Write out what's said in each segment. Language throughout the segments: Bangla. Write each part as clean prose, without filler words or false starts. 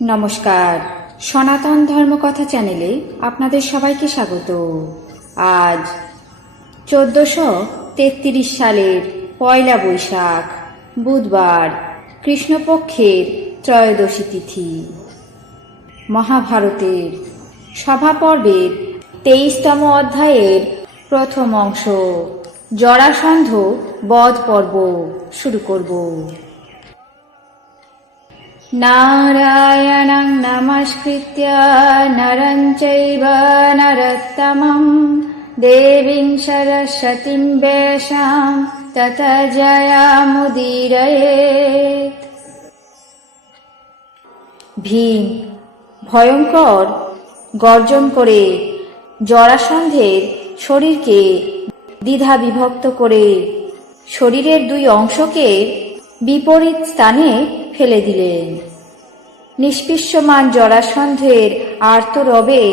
নমস্কার, সনাতন ধর্মকথা চ্যানেলে আপনাদের সবাইকে স্বাগত। আজ 1433 সালের পয়লা বৈশাখ, বুধবার, কৃষ্ণপক্ষের ত্রয়োদশী তিথি। মহাভারতের সভাপর্বের 23তম অধ্যায়ের প্রথম অংশ, জরাসন্ধ বধ পর্ব শুরু করব। নারায়ণং নমস্কৃত্য নরং চৈব নরোত্তমং দেবীং সরস্বতীং ব্যাসাং ততো জয়মুদীরয়েৎ। ভীম ভয়ঙ্কর গর্জন করে জরাসন্ধের শরীরকে দ্বিধা বিভক্ত করে শরীরের দুই অংশকে বিপরীত স্থানে ফেলে দিলেন। নিষ্পিষ্যমান জরাসন্ধের আর্তরবে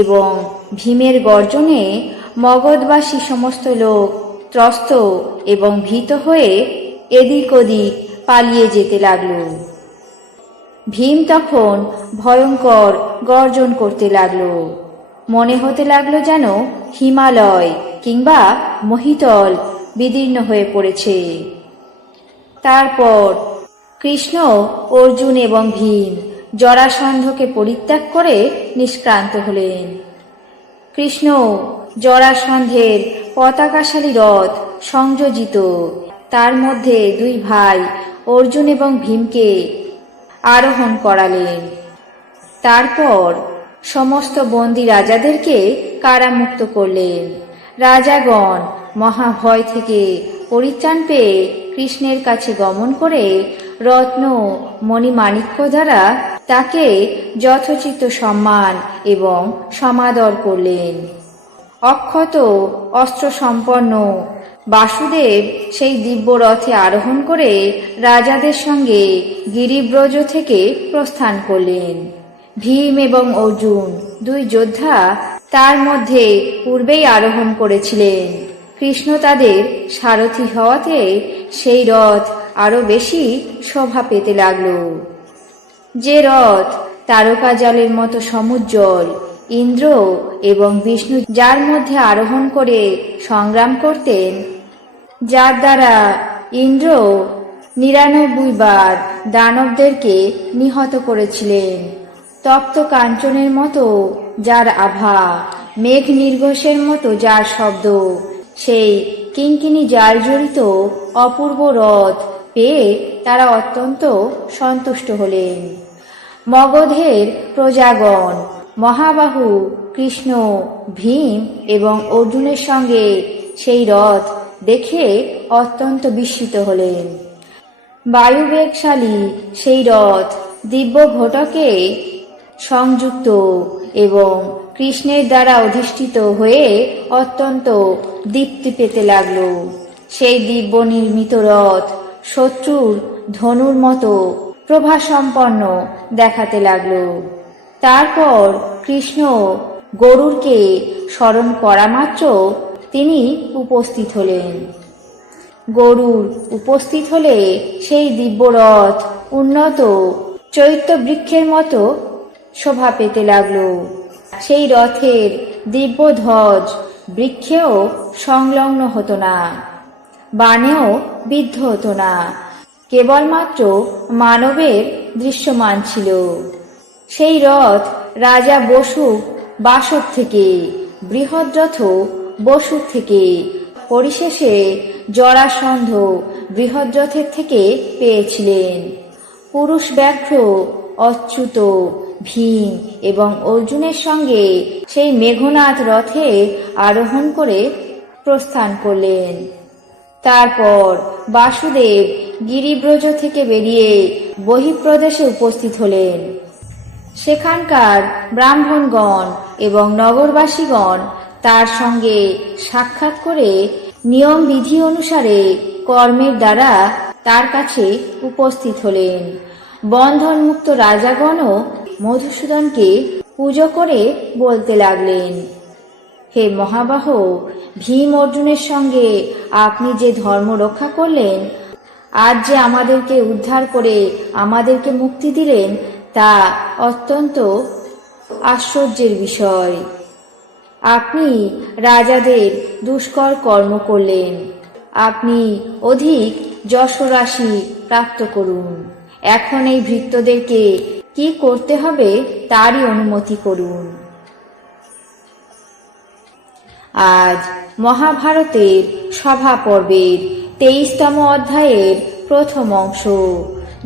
এবং ভীমের গর্জনে মগধবাসী সমস্ত লোক ত্রস্ত এবং ভীত হয়ে এদিক ওদিক পালিয়ে যেতে লাগল। ভীম তখন ভয়ঙ্কর গর্জন করতে লাগল। মনে হতে লাগলো যেন হিমালয় কিংবা মহিতল বিদীর্ণ হয়ে পড়েছে। তারপর কৃষ্ণ, অর্জুন এবং ভীম জরাসন্ধকে পরিত্যাগ করে নিষ্ক্রান্ত হলেন। কৃষ্ণ জরাসন্ধের পতাকাশালী রথ সংযোজিত, তার মধ্যে দুই ভাই অর্জুন এবং ভীমকে আরোহণ করালেন। তারপর সমস্ত বন্দী রাজাদেরকে কারামুক্ত করলেন। রাজাগণ মহাভয় থেকে পরিত্রাণ পেয়ে কৃষ্ণের কাছে গমন করে রত্ন মণিমাণিক্য দ্বারা তাকে যথোচিত সম্মান এবং সমাদর করলেন। অক্ষত অস্ত্র সম্পন্ন বাসুদেব সেই দিব্য রথে আরোহণ করে রাজাদের সঙ্গে গিরিব্রজ থেকে প্রস্থান করলেন। ভীম এবং অর্জুন দুই যোদ্ধা তার মধ্যে পূর্বেই আরোহণ করেছিলেন। কৃষ্ণ তাদের সারথি হওয়াতে সেই রথ আরো বেশি শোভা পেতে লাগল। যে রথ তারকা জালের মতো সমুজ্জ্বল, ইন্দ্র এবং বিষ্ণু যার মধ্যে আরোহণ করে সংগ্রাম করতেন, যার দ্বারা ইন্দ্র 99 বার দানবদেরকে নিহত করেছিলেন, তপ্ত কাঞ্চনের মতো যার আভা, মেঘ নির্ঘোষের মতো যার শব্দ, সেই কিঙ্কিণী জাল জড়িত অপূর্ব রথ পেয়ে তারা অত্যন্ত সন্তুষ্ট হলেন। মগধের প্রজাগণ মহাবাহু কৃষ্ণ, ভীম এবং অর্জুনের সঙ্গে সেই রথ দেখে অত্যন্ত বিস্মিত হলেন। বায়ুবেগশালী সেই রথ দিব্য ঘটকে সংযুক্ত এবং কৃষ্ণের দ্বারা অধিষ্ঠিত হয়ে অত্যন্ত দীপ্তি পেতে লাগল। সেই দিব্য নির্মিত রথ শত্রুর ধনুর মতো প্রভাসম্পন্ন দেখাতে লাগল। তারপর কৃষ্ণ গরুরকে স্মরণ করা মাত্র তিনি উপস্থিত হলেন। গরুর উপস্থিত হলে সেই দিব্য রথ উন্নত চৈত্য বৃক্ষের মতো শোভা পেতে লাগল। সেই রথের দিব্য ধ্বজ বৃক্ষেও সংলগ্ন হতো না, বানেও বিদ্ধ হতো না, কেবলমাত্র মানবের দৃশ্যমান ছিল। সেই রথ রাজা বসু বাসব থেকে, বৃহদ্রথ বসু থেকে, পরিশেষে জরাসন্ধ বৃহদ্রথের থেকে পেয়েছিলেন। পুরুষ ব্যাঘ্র অচ্যুত ভীম এবং অর্জুনের সঙ্গে সেই মেঘনাদ রথে আরোহণ করে প্রস্থান করলেন। তারপর বাসুদেব গিরিব্রজ থেকে বেরিয়ে বহিঃপ্রদেশে উপস্থিত হলেন। সেখানকার ব্রাহ্মণগণ এবং নগরবাসীগণ তার সঙ্গে সাক্ষাৎ করে নিয়ম বিধি অনুসারে কর্মের দ্বারা তার কাছে উপস্থিত হলেন। বন্ধনমুক্ত রাজাগণও মধুসূদনকে পুজো করে বলতে লাগলেন, হে মহাবাহ, ভীম অর্জুনের সঙ্গে আপনি যে ধর্ম রক্ষা করলেন, আজ যে আমাদেরকে উদ্ধার করে আমাদেরকে মুক্তি দিলেন, তা অত্যন্ত আশ্চর্যের বিষয়। আপনি রাজাদের দুষ্কর কর্ম করলেন, আপনি অধিক যশরাশি প্রাপ্ত করুন। এখন এই ভৃত্যদেরকে কি করতে হবে তারই অনুমতি করুন। আজ মহাভারতের সভা পর্বের 23তম অধ্যায়ের প্রথম অংশ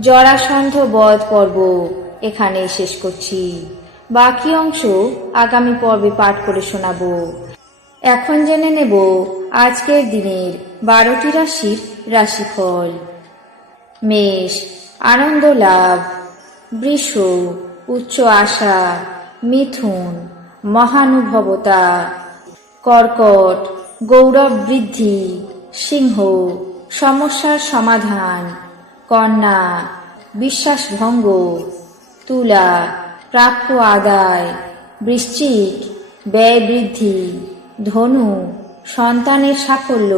জরাসন্ধ বধ পর্ব এখানে শেষ করছি। বাকি অংশ আগামী পর্বে পাঠ করে শোনাবো। এখন জেনে নেব আজকের দিনের 12টি রাশির রাশিফল। মেষ, আনন্দ লাভ। বৃষ, উচ্চ আশা। মিথুন, মহানুভবতা। কর্কট, গৌরব বৃদ্ধি। সিংহ, সমস্যার সমাধান। কন্যা, বিশ্বাস ভঙ্গ। তুলা, প্রাপ্য আদায়। বৃশ্চিক, ব্যয় বৃদ্ধি। ধনু, সন্তানের সাফল্য।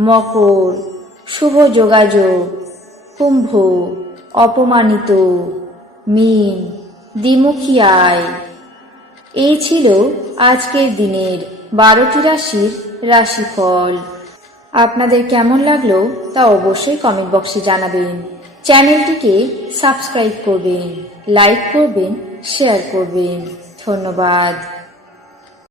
মকর, শুভ যোগাযোগ। কুম্ভ, অপমানিত। মীন, দ্বিমুখী আয়। এই ছিল আজকের দিনের 12টি রাশির রাশিফল। আপনাদের কেমন লাগলো তা অবশ্যই কমেন্ট বক্সে জানাবেন। চ্যানেলটিকে সাবস্ক্রাইব করবেন, লাইক করবেন, শেয়ার করবেন। ধন্যবাদ।